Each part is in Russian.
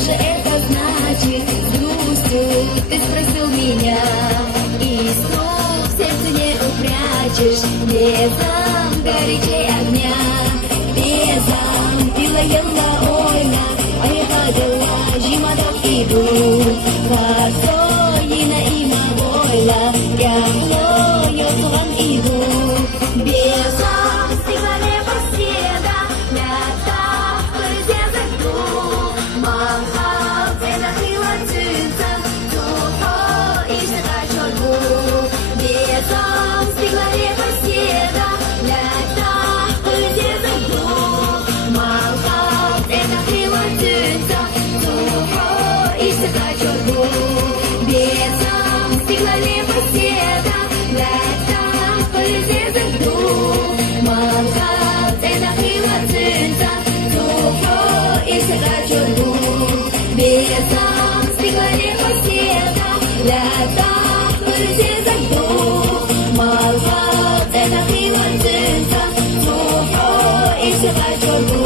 же это значит? С грустью ты спросил меня, искру в сердце не упрячешь. Летом горячей огня, безом пила ела ойна, а я ходила зимодом иду. Васоина има бойла, ямло йозган иду. Безом стигали поседа, лята в кользе зайду. Мамха ценахила цюца, тухо и шага чоргу. Безом стигали поседа, лята в кользе зайду. Мамха ценахила цюца, тухо и шага чоргу. Безом стигали поседа, лята в кользе зайду. Мамха ценахила цюца, тухо и шага чоргу. Безом стигали поседа, лята в кользе зайду. Мамха ценахила цюца, тухо и шага чоргу.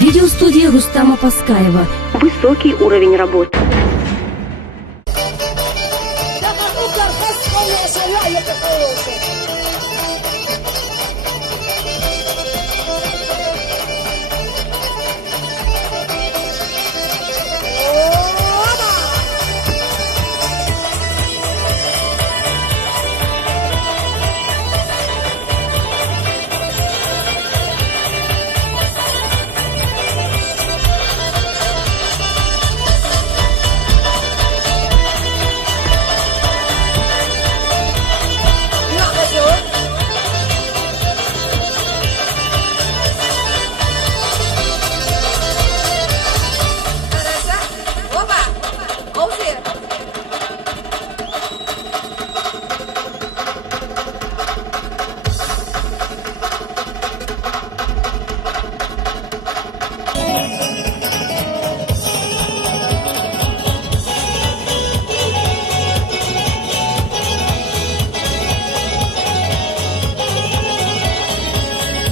Видеостудия Рустама Паскаева. Высокий уровень работы.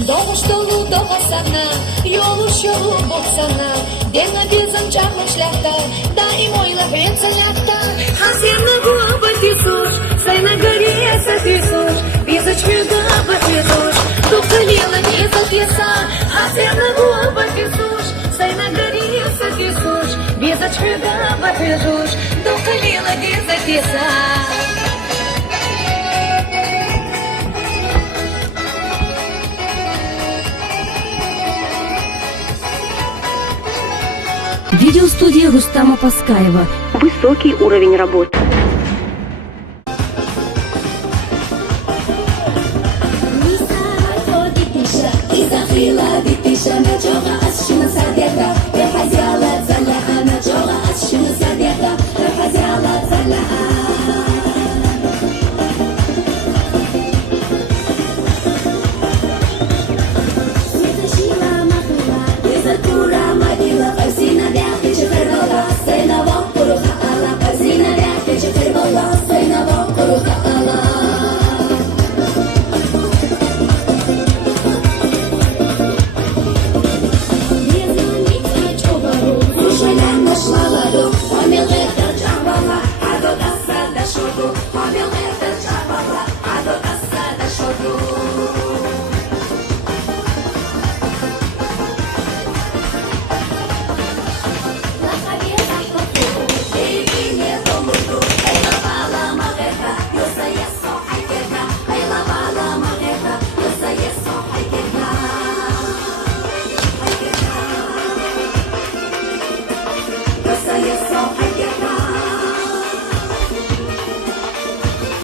Doğuştolu doğasana, yoluş yolu boksana. Dena bezem çarmık şlakta, daim oyla pensen yakta. Hasena guaba тисуш, сай на горе сотисуш. Визочку габа тисуш, тухалила не затеса. Hasena guaba тисуш, сай на горе сотисуш. Визочку габа тисуш, тухалила не затеса. Видеостудия Рустама Паскаева. Высокий уровень работы.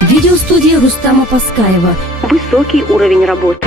Видеостудия Рустама Паскаева. Высокий уровень работы.